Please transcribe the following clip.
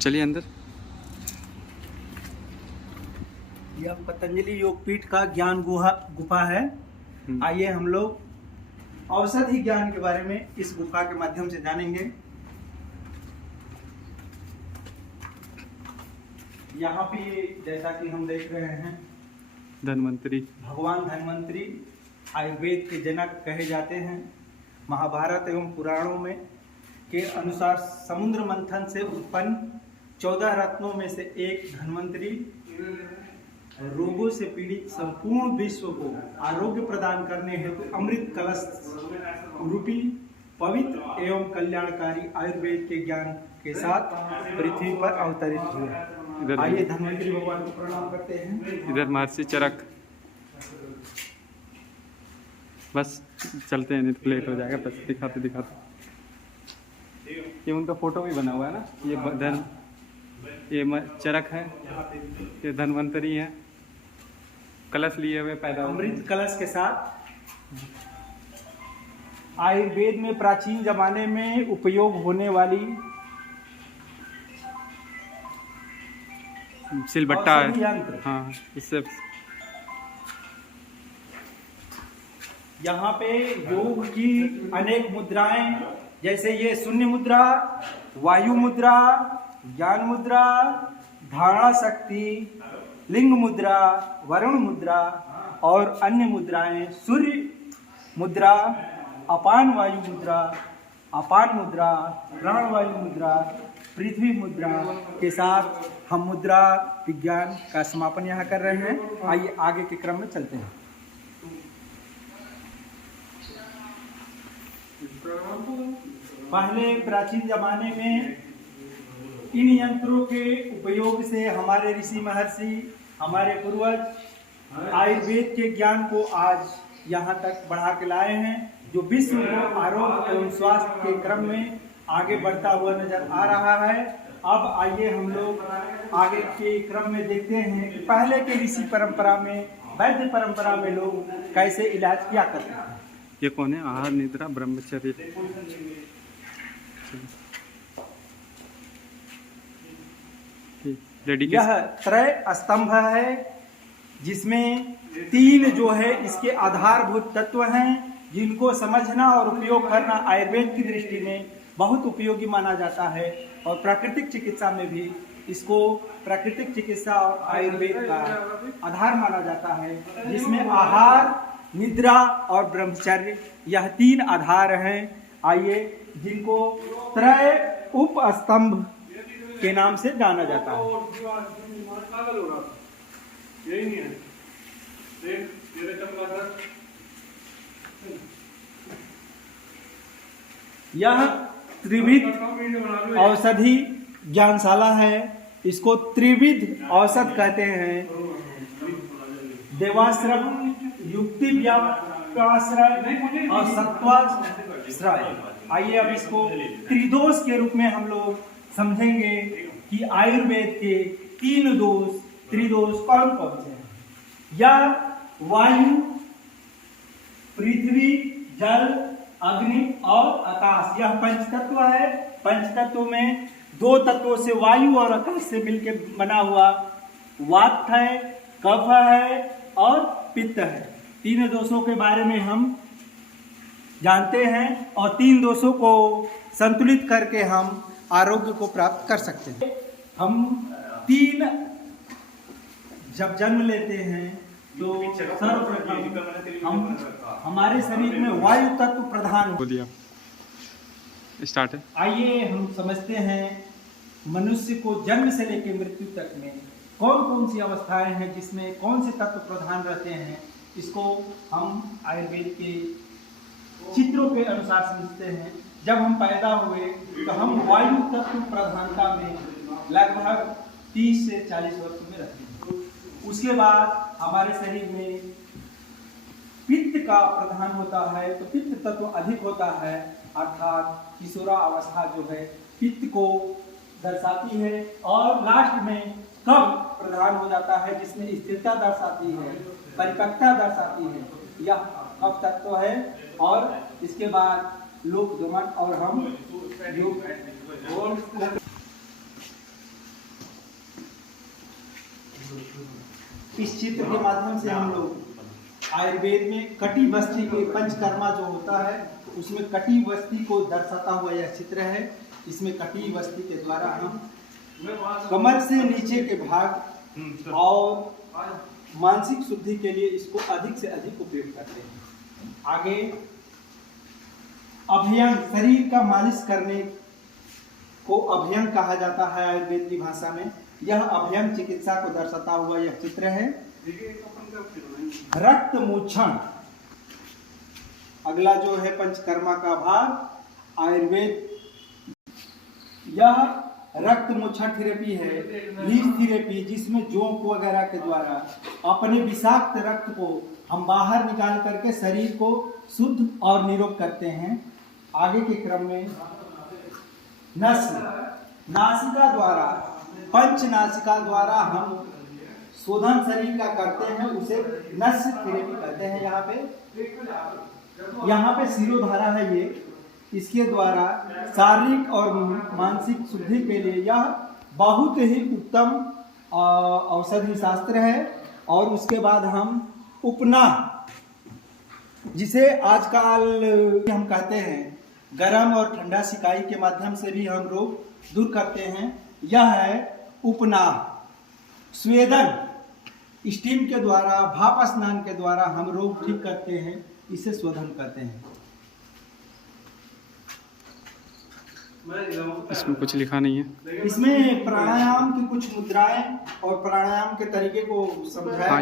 चलिए अंदर। यह पतंजलि योगपीठ का ज्ञान गुफा है। आइए हम लोग औषधि ज्ञान के बारे में इस गुफा के माध्यम से जानेंगे। यहाँ पे जैसा कि हम देख रहे हैं, धन्वंतरी, भगवान धन्वंतरी आयुर्वेद के जनक कहे जाते हैं। महाभारत एवं पुराणों में के अनुसार समुद्र मंथन से उत्पन्न 14 रत्नों में से एक धन्वंतरी रोगों से पीड़ित संपूर्ण विश्व को आरोग्य प्रदान करने हेतु अमृत कलश रूपी पवित्र एवं कल्याणकारी आयुर्वेद के ज्ञान के साथ पृथ्वी पर अवतरित हुए। आइए धन्वंतरी भगवान को प्रणाम करते हैं। इधर महर्षि चरक। बस चलते हैं, नहीं तो लेट हो जाएगा। बस दिखाते ये उनका फोटो भी बना हुआ है ना। ये चरक है, ये धन्वंतरी है, कलश लिए हुए पैदा अमृत कलश के साथ। आयुर्वेद में प्राचीन जमाने में उपयोग होने वाली सिलबट्टा है। हाँ, इससे यहाँ पे योग की अनेक मुद्राएं, जैसे ये शून्य मुद्रा, वायु मुद्रा, ज्ञान मुद्रा, धारणा शक्ति, लिंग मुद्रा, वरुण मुद्रा और अन्य मुद्राएं, सूर्य मुद्रा, अपान वायु मुद्रा, अपान मुद्रा, प्राण वायु मुद्रा, पृथ्वी मुद्रा के साथ हम मुद्रा विज्ञान का समापन यहाँ कर रहे हैं। आइए आगे के क्रम में चलते हैं। पहले प्राचीन जमाने में इन यंत्रों के उपयोग से हमारे ऋषि महर्षि, हमारे पूर्वज आयुर्वेद के ज्ञान को आज यहाँ तक बढ़ा के लाए हैं, जो विश्व को आरोग्य एवं स्वास्थ्य के क्रम में आगे बढ़ता हुआ नजर आ रहा है। अब आइए हम लोग आगे के क्रम में देखते हैं कि पहले के ऋषि परंपरा में, वैद्य परंपरा में लोग कैसे इलाज किया करते हैं। ये कौन है? आहार, निद्रा, ब्रह्मचर्य। यह त्रय स्तंभ है, जिसमें 3 जो है इसके आधारभूत तत्व हैं, जिनको समझना और उपयोग करना आयुर्वेद की दृष्टि में बहुत उपयोगी माना जाता है। और प्राकृतिक चिकित्सा में भी इसको प्राकृतिक चिकित्सा और आयुर्वेद का आधार माना जाता है, जिसमें आहार, निद्रा और ब्रह्मचर्य यह 3 आधार हैं। आइए, जिनको त्रय उप स्तंभ के नाम से जाना जाता है। यह त्रिविध औषधि ज्ञानशाला है। इसको त्रिविध औषध कहते हैं। देवाश्रम, युक्ति व्यापाश्रय और सत्वाश्रय। आइए अब इसको त्रिदोष के रूप में हम लोग समझेंगे कि आयुर्वेद के 3 दोष, त्रिदोष कौन कौन से हैं। यह वायु, पृथ्वी, जल, अग्नि और आकाश, यह पंचतत्व है। पंचतत्व में 2 तत्वों से, वायु और आकाश से मिलकर बना हुआ वात है, कफ है और पित्त है। 3 दोषों के बारे में हम जानते हैं और 3 दोषों को संतुलित करके हम आरोग्य को प्राप्त कर सकते हैं। हम 3 जब जन्म लेते हैं तो सर्वप्रथम हम हमारे शरीर में वायु तत्व प्रधान बोलिए स्टार्ट है। आइए हम समझते हैं मनुष्य को जन्म से लेकर मृत्यु तक में कौन कौन सी अवस्थाएं हैं, जिसमें कौन से तत्व प्रधान रहते हैं। इसको हम आयुर्वेद के चित्रों के अनुसार समझते हैं। जब हम पैदा हुए तो हम वायु तत्व प्रधानता में लगभग 30 से 40 वर्ष में रहते हैं। उसके बाद हमारे शरीर में पित्त का प्रधान होता है, तो पित्त तत्व अधिक होता है, अर्थात किशोरा अवस्था जो है पित्त को दर्शाती है। और लास्ट में कफ प्रधान हो जाता है, जिसमें स्थिरता दर्शाती है, परिपक्वता दर्शाती है। यह कफ तत्व है। और इसके बाद लोक दमन और हम योग इस चित्र के माध्यम से हम लोग आयुर्वेद में कटी वस्ती के पंचकर्मा जो होता है उसमें कटी वस्ती को दर्शाता हुआ यह चित्र है। इसमें कटी वस्ती के द्वारा हम कमर से नीचे के भाग और मानसिक शुद्धि के लिए इसको अधिक से अधिक उपयोग करते हैं। आगे अभ्यंग, शरीर का मालिश करने को अभ्यंग कहा जाता है आयुर्वेद की भाषा में। यह अभ्यंग चिकित्सा को दर्शाता हुआ यह चित्र है। रक्त मोक्षण, अगला जो है पंचकर्मा का भाग आयुर्वेद, यह रक्त मोक्षण थेरेपी है, लीच थेरेपी, जिसमें जोंक वगैरह के द्वारा अपने विषाक्त रक्त को हम बाहर निकाल करके शरीर को शुद्ध और निरोग करते हैं। आगे के क्रम में नासिका द्वारा, पंच नासिका द्वारा हम शोधन शरीर का करते हैं, उसे नस्य थेरेपी कहते हैं। यहाँ पे शिरोधारा है ये, इसके द्वारा शारीरिक और मानसिक शुद्धि के लिए यह बहुत ही उत्तम औषधि शास्त्र है। और उसके बाद हम उपना, जिसे आजकल हम कहते हैं गर्म और ठंडा सिकाई के माध्यम से भी हम रोग दूर करते हैं, यह है उपना। स्वेदन, स्टीम के द्वारा, भाप स्नान के द्वारा हम रोग ठीक करते हैं, इसे शोधन करते हैं। इसमें कुछ लिखा नहीं है। इसमें प्राणायाम की कुछ मुद्राएं और प्राणायाम के तरीके को समझाया।